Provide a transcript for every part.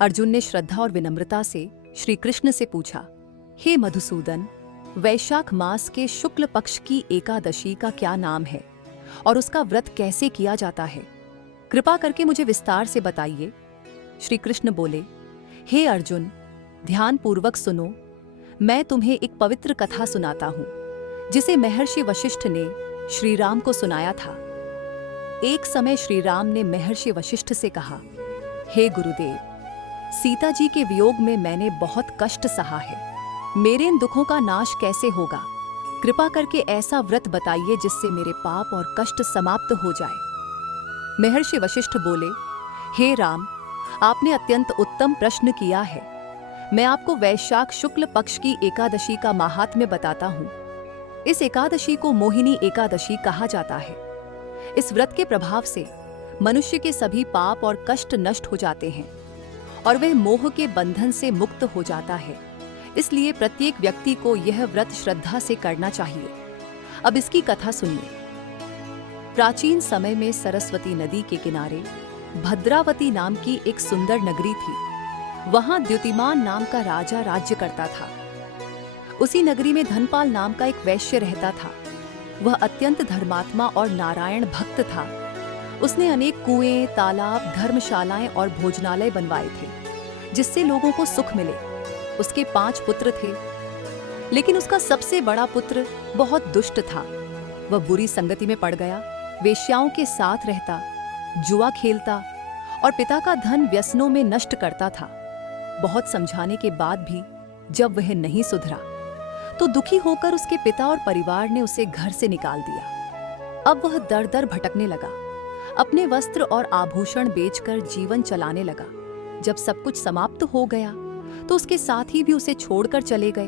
अर्जुन ने श्रद्धा और विनम्रता से श्री कृष्ण से पूछा, हे मधुसूदन, वैशाख मास के शुक्ल पक्ष की एकादशी का क्या नाम है और उसका व्रत कैसे किया जाता है? कृपा करके मुझे विस्तार से बताइए। श्री कृष्ण बोले, हे अर्जुन, ध्यानपूर्वक सुनो। मैं तुम्हें एक पवित्र कथा सुनाता हूं जिसे महर्षि वशिष्ठ ने श्री राम को सुनाया था। एक समय श्री राम ने महर्षि वशिष्ठ से कहा, हे गुरुदेव, सीता जी के वियोग में मैंने बहुत कष्ट सहा है। मेरे इन दुखों का नाश कैसे होगा? कृपा करके ऐसा व्रत बताइए जिससे मेरे पाप और कष्ट समाप्त हो जाए। महर्षि वशिष्ठ बोले, हे राम, आपने अत्यंत उत्तम प्रश्न किया है। मैं आपको वैशाख शुक्ल पक्ष की एकादशी का महात्म्य बताता हूँ। इस एकादशी को मोहिनी एकादशी कहा जाता है। इस व्रत के प्रभाव से मनुष्य के सभी पाप और कष्ट नष्ट हो जाते हैं और वह मोह के बंधन से मुक्त हो जाता है। इसलिए प्रत्येक व्यक्ति को यह व्रत श्रद्धा से करना चाहिए। अब इसकी कथा सुनिए। प्राचीन समय में सरस्वती नदी के किनारे भद्रावती नाम की एक सुंदर नगरी थी। वहां द्युतिमान नाम का राजा राज्य करता था। उसी नगरी में धनपाल नाम का एक वैश्य रहता था। वह अत्यंत धर्मात्मा और नारायण भक्त था। उसने अनेक कुएं, तालाब, धर्मशालाएं और भोजनालय बनवाए थे जिससे लोगों को सुख मिले। उसके 5 पुत्र थे, लेकिन उसका सबसे बड़ा पुत्र बहुत दुष्ट था। वह बुरी संगति में पड़ गया, वेश्याओं के साथ रहता, जुआ खेलता और पिता का धन व्यसनों में नष्ट करता था। बहुत समझाने के बाद भी जब वह नहीं सुधरा तो दुखी होकर उसके पिता और परिवार ने उसे घर से निकाल दिया। अब वह दर दर भटकने लगा, अपने वस्त्र और आभूषण बेचकर जीवन चलाने लगा। जब सब कुछ समाप्त हो गया तो उसके साथी भी उसे छोड़कर चले गए।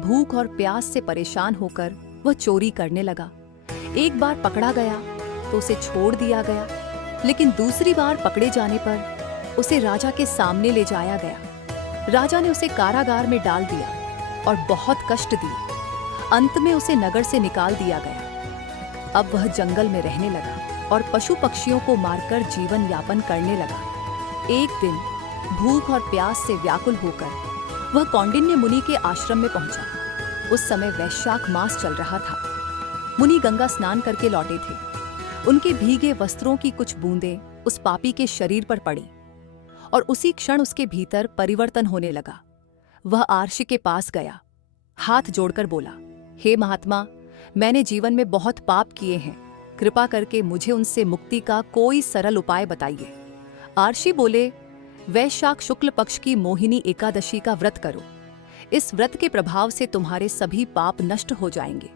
भूख और प्यास से परेशान होकर वह चोरी करने लगा। एक बार पकड़ा गया तो उसे छोड़ दिया गया, लेकिन दूसरी बार पकड़े जाने पर उसे राजा के सामने ले जाया गया। राजा ने उसे कारागार में डाल दिया और बहुत कष्ट दिए। अंत में उसे नगर से निकाल दिया गया। अब वह जंगल में रहने लगा और पशु पक्षियों को मारकर जीवन यापन करने लगा। एक दिन भूख और प्यास से व्याकुल होकर वह कौंडिन्य मुनि के आश्रम में पहुंचा। उस समय वैशाख मास चल रहा था। मुनि गंगा स्नान करके लौटे थे। उनके भीगे वस्त्रों की कुछ बूंदें उस पापी के शरीर पर पड़ी और उसी क्षण उसके भीतर परिवर्तन होने लगा। वह आर्षि के पास गया, हाथ जोड़कर बोला, हे महात्मा, मैंने जीवन में बहुत पाप किए हैं। कृपा करके मुझे उनसे मुक्ति का कोई सरल उपाय बताइए। आर्षि बोले, वैशाख शुक्ल पक्ष की मोहिनी एकादशी का व्रत करो। इस व्रत के प्रभाव से तुम्हारे सभी पाप नष्ट हो जाएंगे।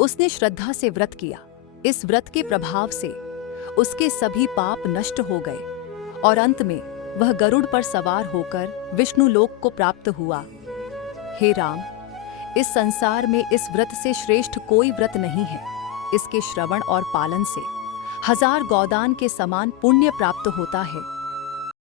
उसने श्रद्धा से व्रत किया। इस व्रत के प्रभाव से उसके सभी पाप नष्ट हो गए और अंत में वह गरुड़ पर सवार होकर विष्णु लोक को प्राप्त हुआ। हे राम, इस संसार में इस व्रत से श्रेष्ठ कोई व्रत नहीं है। इसके श्रवण और पालन से 1000 गौदान के समान पुण्य प्राप्त होता है।